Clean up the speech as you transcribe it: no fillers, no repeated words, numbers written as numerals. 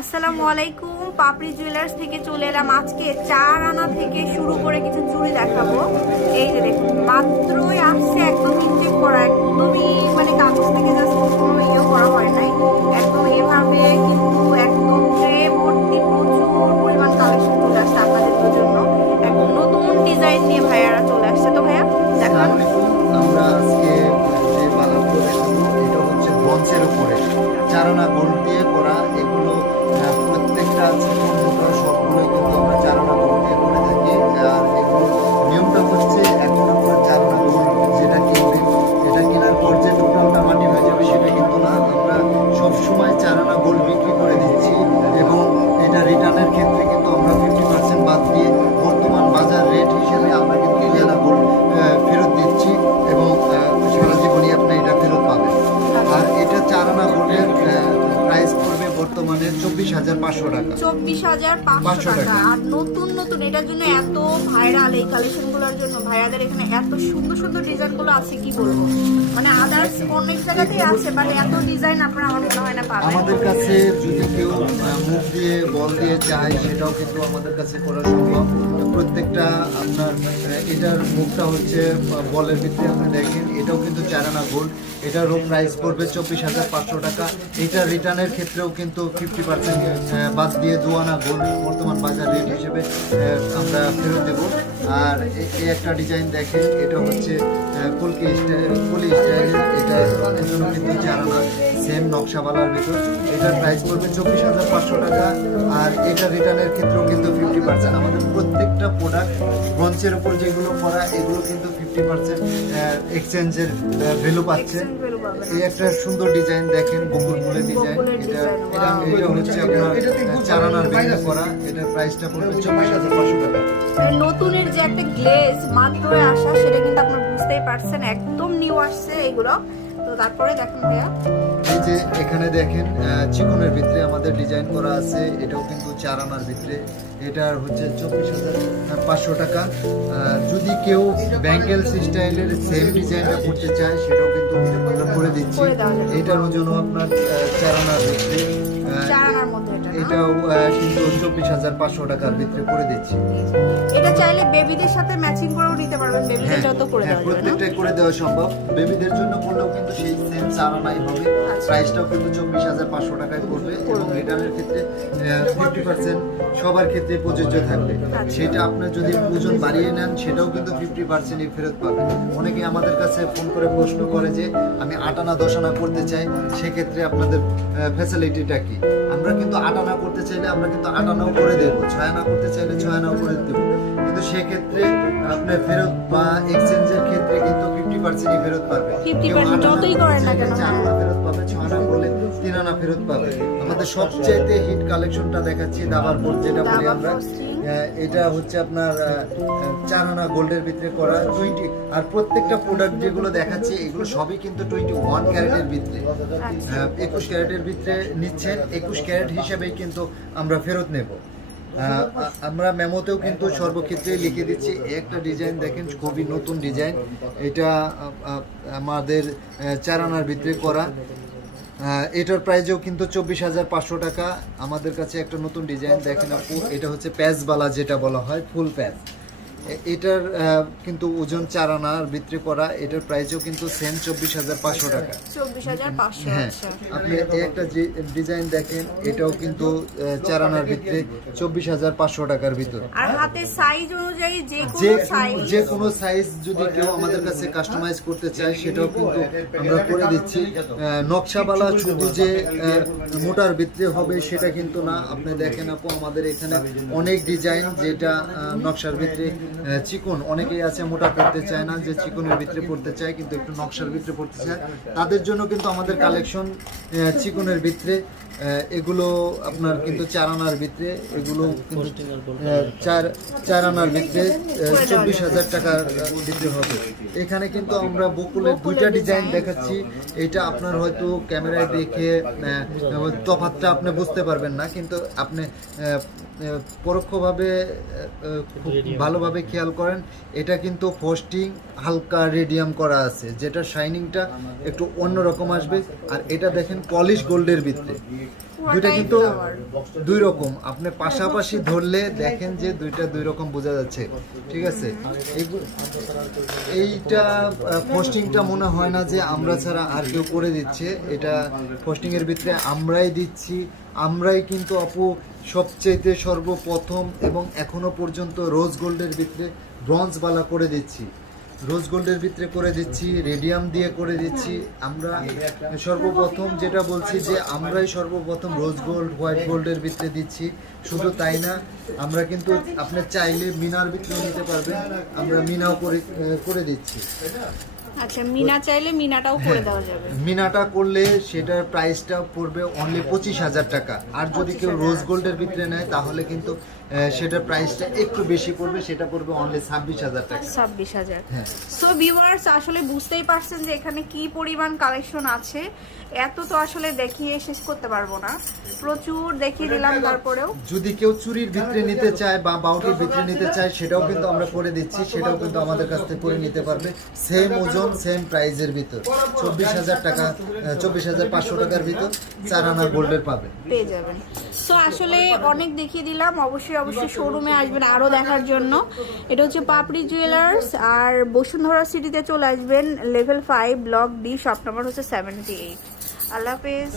আসসালামু আলাইকুম। পাপড়ি জুয়েলার্স থেকে চলে এলাম আজকে 4 আনা থেকে শুরু করে কিছু চুড়ি দেখাবো। এই যে দেখুন, মাত্রই আসছে, একদম ইনটেক করা, একদমই মানে কাগজ থেকে জাস্ট কোনো ইয়েও করা হয় নাই, একদম এভাবে কিন্তু একদম ট্রে ভর্তি প্রচুর পরিমাণ কালেকশন চলে আসছে আপনাদের জন্য। একদম নতুন ডিজাইন নিয়ে ভাইয়ারা চলে আসছে। তো ভাইয়া দেখান। আমরা আজকে যে বালাগুলো দেখাবো এটা হচ্ছে ব্রঞ্জের উপরে 4 আনা গোল্ড দিয়ে করা। এগুলো প্রত্যেকটা সবগুলোই কিন্তু আমরা 4 আনা গোল্ড দিয়ে করে থাকি। আর এগুলো নিয়মটা হচ্ছে এখন আপনার 4 আনা গোল্ড যেটা কিনবে, এটা কেনার পর যে টোটালটা মাটি হয়ে যাবে সেটা কিন্তু না, আমরা সবসময় 4 আনা গোল্ড বিক্রি করে দিচ্ছি। এবং এটা রিটার্নের ক্ষেত্রে কিন্তু আমরা 50% বাদ দিয়ে বর্তমান বাজার রেট হিসেবে আমরা কিন্তু 2 আনা গোল্ড ফেরত দিচ্ছি এবং সারা জীবনই আপনি এটা ফেরত পাবেন। আর এটা 4 আনা গোল্ডের প্রাইস পড়বে বর্তমানে 24,500 টাকা। 24,500 টাকা। আর নতুন নতুন এটার জন্য এত ভাইরাল, এই কালেকশনগুলোর জন্য ভাইয়াদের এখানে এত সুন্দর সুন্দর ডিজাইনগুলো আছে, কি বলবো, মানে আদার্স অনেক জায়গাতেই আছে, বাট এত ডিজাইন আপনারা আমার মনে হয় না পাবেন। আমাদের কাছে যদি কেউ মুখ দিয়ে বল দিয়ে চায় সেটাও কিন্তু আমাদের কাছে করা সম্ভব। প্রত্যেকটা আপনার এটার মুখটা হচ্ছে বলের ভিতরে আপনি দেখেন, এটাও কিন্তু 4 আনা গোল্ড। এটারও প্রাইস পড়বে 24,500 টাকা। এটা রিটার্নের ক্ষেত্রেও কিন্তু 50% বাদ দিয়ে 2 আনা গোল্ড বর্তমান বাজার রেট হিসেবে আমরা ফেরত দেব। আর এই একটা ডিজাইন দেখেন, এটা হচ্ছে কলি স্টাইলের, এটা জন্য কিন্তু 4 আনা সেম নকশাওয়ালার ভিতর। এটার প্রাইস পড়বে 24,500 টাকা। আর এটা রিটার্নের ক্ষেত্রেও কিন্তু 50%। আমাদের প্রত্যেকটা প্রোডাক্ট ব্রঞ্জের উপর যেগুলো করা এগুলো কিন্তু 50% এক্সচেঞ্জের ভ্যালু পাচ্ছে। এই একটা সুন্দর ডিজাইন দেখেন, বকুল ফুলের ডিজাইন। এটা হচ্ছে আপনার 4 আনার ভিতরে করা। এটার প্রাইসটা পড়বে 24,500 টাকা। নতুনের যে একটা গ্লেজ মাত্রই আসা, সেটা কিন্তু আপনারা বুঝতেই পারছেন, একদম নিউ আসছে এগুলো। তো তারপরে দেখুন ভাইয়া, এই যে এখানে দেখেন চিকনের ভিতরে আমাদের ডিজাইন করা আছে, এটাও কিন্তু 4 আনার ভিতরে। এটার হচ্ছে 24,500 টাকা। যদি কেউ ব্যাঙ্গেলস স্টাইলের সেম ডিজাইনটা করতে চায় সেটাও কিন্তু আমরা করে দিচ্ছি। এটার ওজন আপনার 4 আনার ভিতরে, 4 আনার মধ্যে এটাও কিন্তু 24,500 টাকার ভিতরে করে দিচ্ছি। এটা চাইলে বেবিদের সাথে ম্যাচিং করেও নিতে পারবেন, বেবিদের যত করে দেওয়া যাবে না? প্রত্যেকটাই করে দেওয়া সম্ভব। বেবিদের জন্য করলেও কিন্তু সেই সেম 4 আনাই হবে। প্রাইসটাও কিন্তু 24,500 টাকায় পড়বে এবং রিটার্নের ক্ষেত্রে 50% সবার ক্ষেত্রে প্রযোজ্য থাকবে। সেটা আপনি যদি ওজন বাড়িয়ে নেন সেটাও কিন্তু 50%ই ফেরত পাবেন। অনেকে আমাদের কাছে ফোন করে প্রশ্ন করে যে আমি 8 আনা 10 আনা করতে চাই, সেক্ষেত্রে আপনাদের ফ্যাসিলিটিটা কি? আমরা কিন্তু 8 আনা করতে চাইলে আমরা কিন্তু 8 আনাও করে দেবো, 6 আনা করতে চাইলে 6 আনাও করে দেবো। কিন্তু সেক্ষেত্রে আপনার ফেরত বা এক্সচেঞ্জের ক্ষেত্রে কিন্তু 50%ই ফেরত পাবে। 50% যতই করেন না কেন 4 আনা ফেরত পাবে, 6 আনা করলে 3 আনা ফেরত পাবে। আমাদের সবচাইতে হিট কালেকশনটা দেখাচ্ছি দাবার বোর্ড, যেটা বলি আমরা। এটা হচ্ছে আপনার 4 আনা গোল্ডের ভিতরে করা 20। আর প্রত্যেকটা প্রোডাক্ট যেগুলো দেখাচ্ছি এগুলো সবই কিন্তু 21 ক্যারেটের ভিতরে। 21 ক্যারেটের ভিতরে নিচ্ছেন, 21 ক্যারেট হিসেবেই কিন্তু আমরা ফেরত নেব। আমরা মেমোতেও কিন্তু সর্বক্ষেত্রে লিখে দিচ্ছি। একটা ডিজাইন দেখেন, খুবই নতুন ডিজাইন। এটা আমাদের 4 আনার ভিতরে করা। এটার প্রাইসও কিন্তু 24,500 টাকা। আমাদের কাছে একটা নতুন ডিজাইন দেখেন আপু, এটা হচ্ছে প্যাচবালা, যেটা বলা হয় ফুল প্যাচ। এটার কিন্তু ওজন 4 আনার ভিতরে করা। এটার প্রাইসও কিন্তু সেম 24,500 টাকা। 24,500। হ্যাঁ, আপনি একটা ডিজাইন দেখেন, এটাও কিন্তু 4 আনার ভিতরে 24,500 টাকার ভিতর। আর হাতের সাইজ অনুযায়ী যে কোনো সাইজ যদি কেউ আমাদের কাছে কাস্টমাইজ করতে চায় সেটাও কিন্তু আমরা করে দিচ্ছি। নকশাওয়ালা শুধু যে মোটার ভিতরে হবে সেটা কিন্তু না। আপনি দেখেন আপু, আমাদের এখানে অনেক ডিজাইন যেটা নকশার ভিতরে চিকন। অনেকেই আছে মোটা পড়তে চায় না, যে চিকনের ভিতরে পড়তে চায় কিন্তু একটু নকশার ভিতরে পড়তে চায়, তাদের জন্য কিন্তু আমাদের কালেকশন চিকনের ভিতরে। এগুলো আপনার কিন্তু 4 আনার ভিতরে, এগুলো কিন্তু 4 আনার ভিতরে 24,000 টাকার ভিতরে হবে। এখানে কিন্তু আমরা বকুলের 2টা ডিজাইন দেখাচ্ছি। এটা আপনার হয়তো ক্যামেরায় দেখে তফাৎটা আপনি বুঝতে পারবেন না, কিন্তু আপনি পরোক্ষভাবে ভালোভাবে খেয়াল করেন। এটা কিন্তু ফ্রস্টিং হালকা রেডিয়াম করা আছে, যেটা শাইনিংটা একটু অন্যরকম আসবে। আর এটা দেখেন পলিশ গোল্ডের ভিতরে, দুইটা পুরোটাই কিন্তু ফ্লাওয়ার। দুই রকম, আপনি পাশাপাশি ধরলে দেখেন যে দুইটা দুই রকম বোঝা যাচ্ছে, ঠিক আছে। এইটা পোস্টিংটা মনে হয় না যে আমরা ছাড়া আর কেউ করে দিচ্ছে, এটা পোস্টিং এর ভিতরে আমরাই দিচ্ছি। আমরাই কিন্তু আপু সবচাইতে সর্বপ্রথম এবং এখনো পর্যন্ত রোজ গোল্ডের ভিতরে ব্রঞ্জ বালা করে দিচ্ছি, রোজ গোল্ডের ভিতরে করে দিচ্ছি, রেডিয়াম দিয়ে করে দিচ্ছি। আমরা সর্বপ্রথম যেটা বলছি যে আমরাই সর্বপ্রথম রোজ গোল্ড হোয়াইট গোল্ডের ভিতরে দিচ্ছি। শুধু তাই না, আমরা কিন্তু আপনি চাইলে মিনার ভিতরে নিতে পারবেন, আমরা মিনাও করে দিচ্ছি। আচ্ছা, মিনা চাইলে মিনাটাও করে দেওয়া যাবে। মিনাটা করলে সেটার প্রাইসটা পড়বে অনলি 25,000 টাকা। আর যদি কেউ রোজ গোল্ডের ভিতরে নেয় তাহলে কিন্তু সেটার প্রাইসটা একটু বেশি পড়বে, সেটা পড়বে অনলি 26,000 টাকা। 26,000। হ্যাঁ। সো ভিউয়ার্স, আসলে বুঝতেই পারছেন যে এখানে কি পরিমাণ কালেকশন আছে। এত তো আসলে দেখিয়ে শেষ করতে পারবো না, প্রচুর দেখিয়ে দিলাম। তারপরেও যদি কেউ চুরির ভিতরে নিতে চায় বা বাউটির ভিতরে নিতে চায় সেটাও কিন্তু আমরা করে দিচ্ছি, সেটাও কিন্তু আমাদের কাছ থেকে করে নিতে পারবে। সেম ওজন সেম প্রাইজের ভিতর 24,000 টাকা, 24,500 টাকার ভিতর 4 আনা গোল্ডের পাবেন, পেয়ে যাবেন। সো আসলে অনেক দেখিয়ে দিলাম, অবশ্যই শোরুমে আসবেন আরও দেখার জন্য। এটা হচ্ছে পাপড়ি জুয়েলার্স, আর বসুন্ধরা সিটিতে চলে আসবেন, level 5 block D, shop number হচ্ছে 78। আল্লাহ হাফেজ।